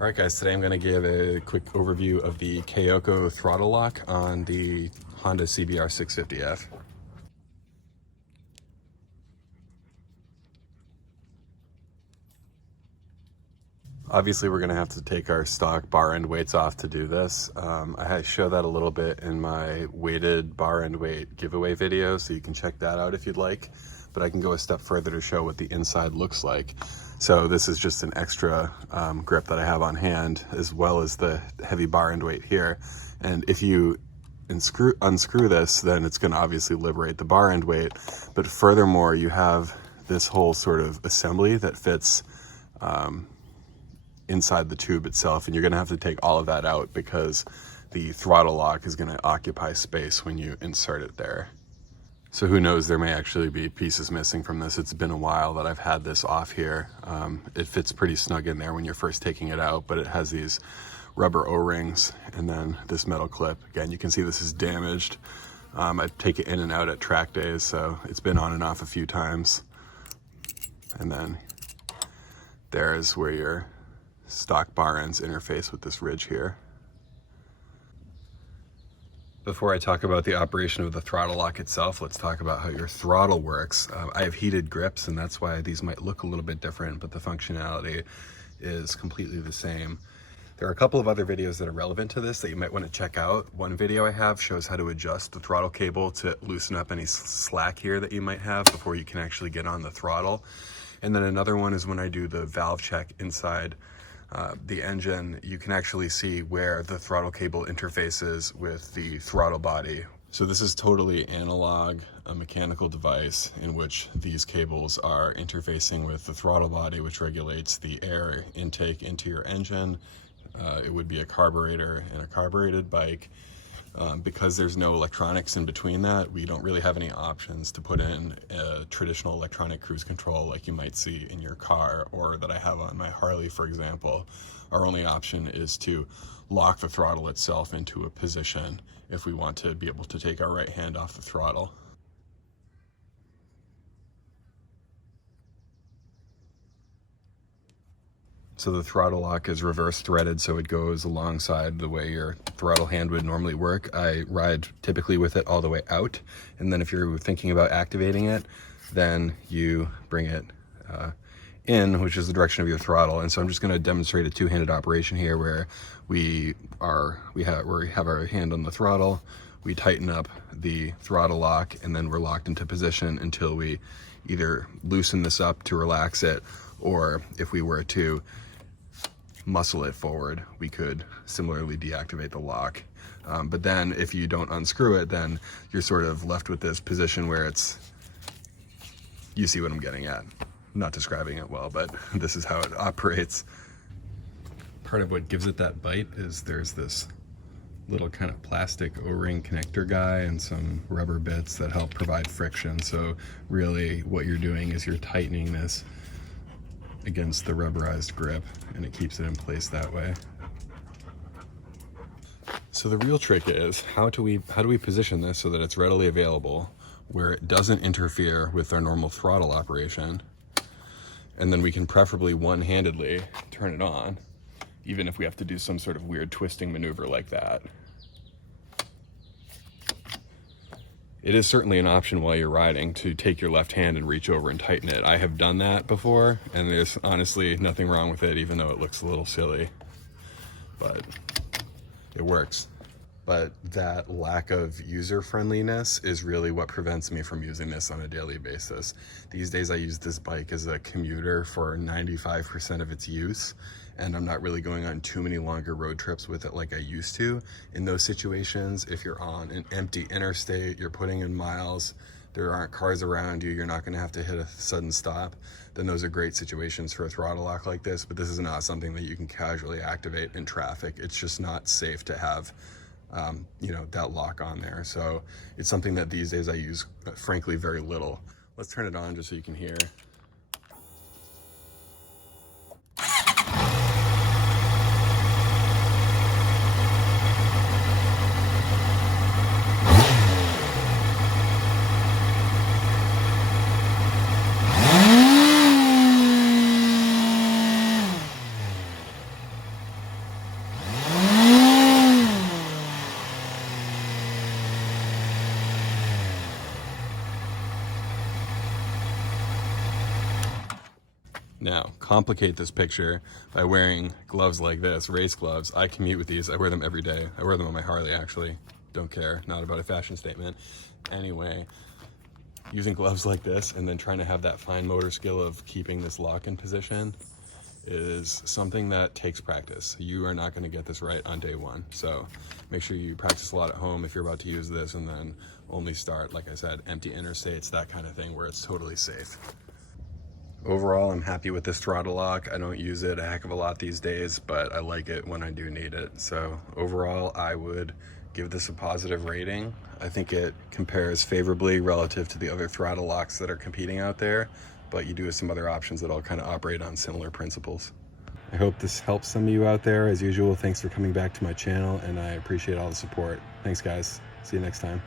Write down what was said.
All right, guys, today I'm going to give a quick overview of the Kaoko throttle lock on the Honda CBR650F. Obviously, we're going to have to take our stock bar end weights off to do this. I show that a little bit in my weighted bar end weight giveaway video, so you can check that out if you'd like. But I can go a step further to show what the inside looks like. So this is just an extra grip that I have on hand, as well as the heavy bar end weight here. And if you unscrew this, then it's going to obviously liberate the bar end weight. But furthermore, you have this whole sort of assembly that fits inside the tube itself, and you're going to have to take all of that out because the throttle lock is going to occupy space when you insert it there. So who knows, there may actually be pieces missing from this. It's been a while that I've had this off here. It fits pretty snug in there when you're first taking it out, but it has these rubber O-rings and then this metal clip. Again, you can see this is damaged. I take it in and out at track days, so it's been on and off a few times. And then there's where your stock bar ends interface with this ridge here. Before I talk about the operation of the throttle lock itself, let's talk about how your throttle works. I have heated grips, and that's why these might look a little bit different, but the functionality is completely the same. There are a couple of other videos that are relevant to this that you might want to check out. One video I have shows how to adjust the throttle cable to loosen up any slack here that you might have before you can actually get on the throttle. And then another one is when I do the valve check inside the engine. You can actually see where the throttle cable interfaces with the throttle body. So this is totally analog, a mechanical device in which these cables are interfacing with the throttle body, which regulates the air intake into your engine. It would be a carburetor and a carbureted bike. Because there's no electronics in between that, we don't really have any options to put in a traditional electronic cruise control like you might see in your car, or that I have on my Harley, for example. Our only option is to lock the throttle itself into a position if we want to be able to take our right hand off the throttle. So the throttle lock is reverse threaded, so it goes alongside the way your throttle hand would normally work. I ride typically with it all the way out, and then if you're thinking about activating it, then you bring it in, which is the direction of your throttle. And so I'm just going to demonstrate a two-handed operation here where we have our hand on the throttle, we tighten up the throttle lock, and then we're locked into position until we either loosen this up to relax it, or if we were to muscle it forward, we could similarly deactivate the lock. But then if you don't unscrew it, then you're sort of left with this position where you see what I'm getting at. I'm not describing it well, but this is how it operates. Part of what gives it that bite is there's this little kind of plastic O-ring connector guy and some rubber bits that help provide friction. So really what you're doing is you're tightening this against the rubberized grip, and it keeps it in place that way. So the real trick is how do we position this so that it's readily available where it doesn't interfere with our normal throttle operation, and then we can preferably one-handedly turn it on, even if we have to do some sort of weird twisting maneuver like that. It is certainly an option while you're riding to take your left hand and reach over and tighten it. I have done that before, and there's honestly nothing wrong with it, even though it looks a little silly, but it works. But that lack of user friendliness is really what prevents me from using this on a daily basis. These days I use this bike as a commuter for 95% of its use, and I'm not really going on too many longer road trips with it like I used to. In those situations, if you're on an empty interstate, you're putting in miles, there aren't cars around you, you're not gonna have to hit a sudden stop, then those are great situations for a throttle lock like this. But this is not something that you can casually activate in traffic. It's just not safe to have that lock on there. So it's something that these days I use, frankly, very little. Let's turn it on just so you can hear. Now, complicate this picture by wearing gloves like this, race gloves. I commute with these. I wear them every day. I wear them on my Harley, actually. Don't care. Not about a fashion statement. Anyway, using gloves like this and then trying to have that fine motor skill of keeping this lock in position is something that takes practice. You are not going to get this right on day one. So make sure you practice a lot at home if you're about to use this, and then only start, like I said, empty interstates, that kind of thing, where it's totally safe. Overall, I'm happy with this throttle lock. I don't use it a heck of a lot these days, but I like it when I do need it. So overall, I would give this a positive rating. I think it compares favorably relative to the other throttle locks that are competing out there, but you do have some other options that all kind of operate on similar principles. I hope this helps some of you out there. As usual, thanks for coming back to my channel, and I appreciate all the support. Thanks, guys. See you next time.